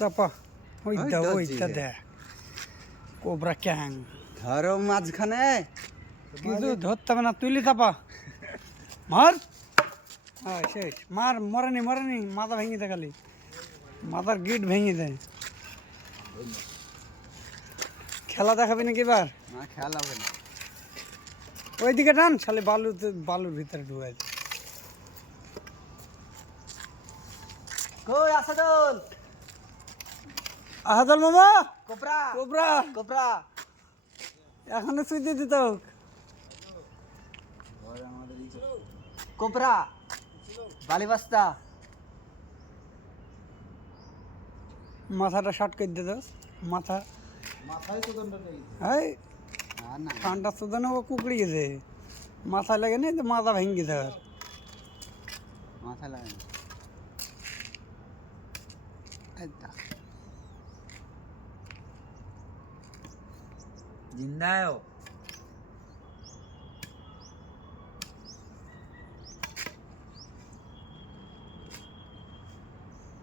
চাপা ওইটা ধরছি ওইটা রে। দেখ কোবরা ক্যাং ধরো মাঝখানে। কিছু ধরতে হবে না, তুইলি চাপা মার। হ্যাঁ শেষ, মার, মরেনি মরেনি, মাথা ভেঙে দেয়, খালি মাথার গিট ভেঙে দেয়। খেলা দেখাবি নাকি এবার? না খেয়াল হবে না। ওইদিকে টান, শালি বালুর ভিতরে ঢুকাই। কই আসাদুল? আহাদল মামা, কোবরা কোবরা কোবরা। এখনো শুইতে দিত। কোবরা বালিবাস্তা। মাথাটা শর্ট করে দিত, মাথা মাথায় তো দণ্ড নেই। এই না না ঠান্ডা সুদানে ও কুকড়ি গেছে, মাথায় লাগে নি তো মাথা ভেঙে গেছে। আর মাথায় লাগে না। জিন্দা है वो।